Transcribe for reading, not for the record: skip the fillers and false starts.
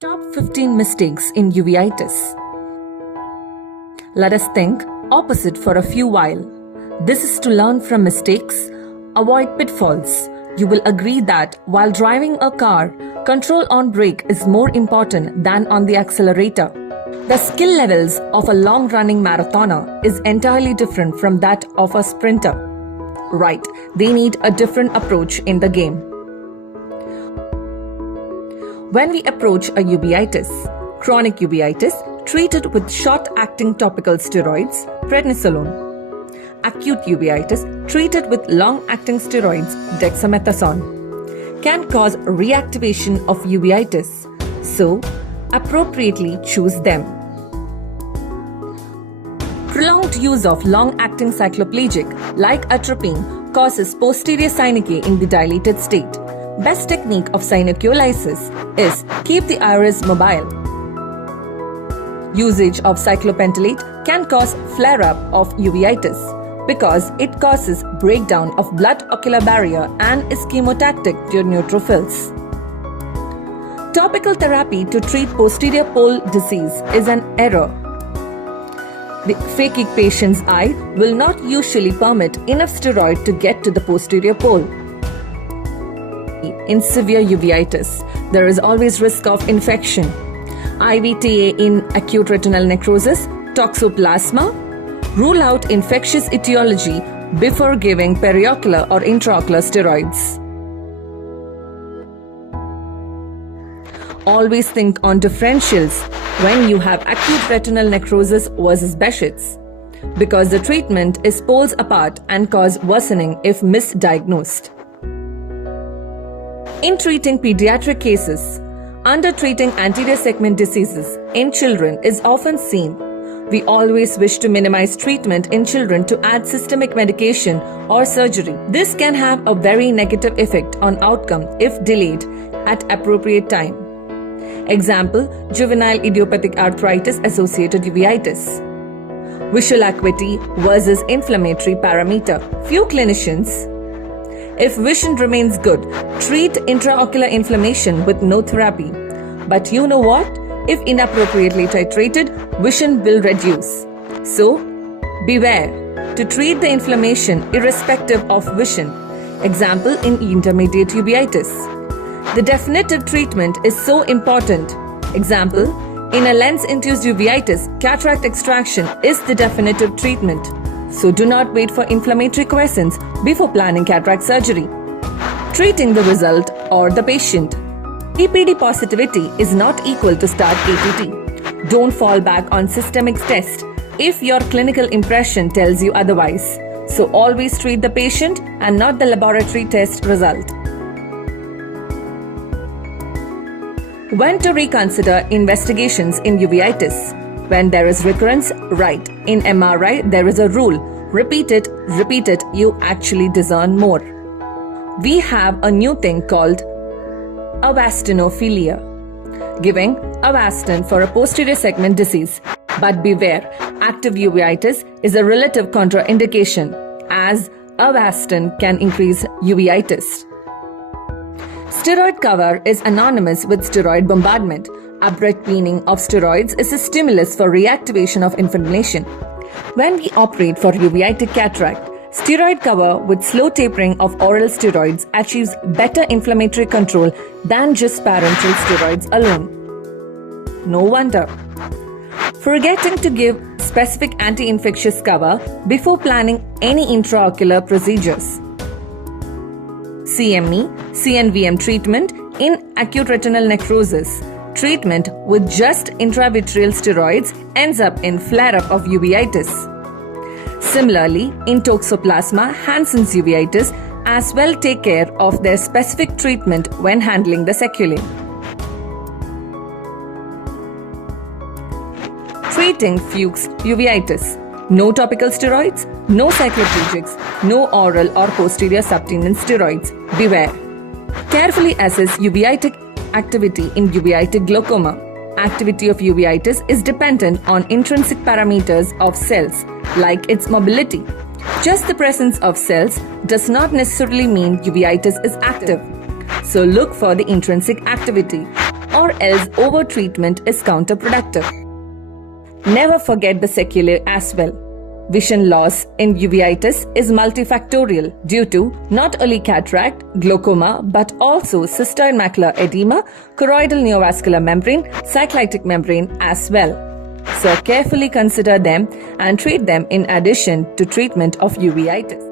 Top 15 mistakes in uveitis. Let us think opposite for a few while. This is to learn from mistakes, avoid pitfalls. You will agree that while driving a car, control on brake is more important than on the accelerator. The skill levels of a long-running marathoner is entirely different from that of a sprinter. Right, they need a different approach in the game. When we approach a uveitis, chronic uveitis, treated with short-acting topical steroids, prednisolone. Acute uveitis, treated with long-acting steroids, dexamethasone, can cause reactivation of uveitis, so appropriately choose them. Prolonged use of long-acting cycloplegic like Atropine causes posterior synechiae in the dilated state. Best technique of synechialysis is keep the iris mobile. Usage of cyclopentolate can cause flare-up of uveitis because it causes breakdown of blood-ocular barrier and is chemotactic to neutrophils. Topical therapy to treat posterior pole disease is an error. The phakic patient's eye will not usually permit enough steroid to get to the posterior pole. In severe uveitis, there is always risk of infection. IVTA in acute retinal necrosis, toxoplasma. Rule out infectious etiology before giving periocular or intraocular steroids. Always think on differentials when you have acute retinal necrosis versus Behçet's, because the treatment is poles apart and cause worsening if misdiagnosed. In treating pediatric cases, under-treating anterior segment diseases in children is often seen. We always wish to minimize treatment in children to add systemic medication or surgery. This can have a very negative effect on outcome if delayed at appropriate time. Example, juvenile idiopathic arthritis associated uveitis. Visual acuity versus inflammatory parameter. Few clinicians, if vision remains good, treat intraocular inflammation with no therapy. But you know what? If inappropriately titrated, vision will reduce. So, beware to treat the inflammation irrespective of vision. Example in intermediate uveitis. The definitive treatment is so important. Example, in a lens-induced uveitis, cataract extraction is the definitive treatment. So do not wait for inflammatory quiescence before planning cataract surgery. Treating the result or the patient. EPD positivity is not equal to start ATT. Don't fall back on systemic test if your clinical impression tells you otherwise. So always treat the patient and not the laboratory test result. When to reconsider investigations in uveitis. When there is recurrence, right. In MRI, there is a rule. Repeat it, you actually discern more. We have a new thing called Avastinophilia, giving Avastin for a posterior segment disease. But beware, active uveitis is a relative contraindication as Avastin can increase uveitis. Steroid cover is anonymous with steroid bombardment. Abrupt weaning of steroids is a stimulus for reactivation of inflammation. When we operate for uveitic cataract, steroid cover with slow tapering of oral steroids achieves better inflammatory control than just parenteral steroids alone. No wonder. Forgetting to give specific anti-infectious cover before planning any intraocular procedures. CME, CNVM treatment in acute retinal necrosis. Treatment with just intravitreal steroids ends up in flare-up of uveitis. Similarly, in toxoplasma, Hansen's uveitis as well take care of their specific treatment when handling the sequelae. Treating Fuch's uveitis. No topical steroids, no cycloplegics, no oral or posterior subtenon steroids. Beware. Carefully assess uveitic activity in uveitic glaucoma. Activity of uveitis is dependent on intrinsic parameters of cells, like its mobility. Just the presence of cells does not necessarily mean uveitis is active. So look for the intrinsic activity. or else over-treatment is counterproductive. Never forget the sequelae as well. Vision loss in uveitis is multifactorial due to not only cataract, glaucoma, but also cystoid macular edema, choroidal neovascular membrane, cycloplegic membrane as well. So carefully consider them and treat them in addition to treatment of uveitis.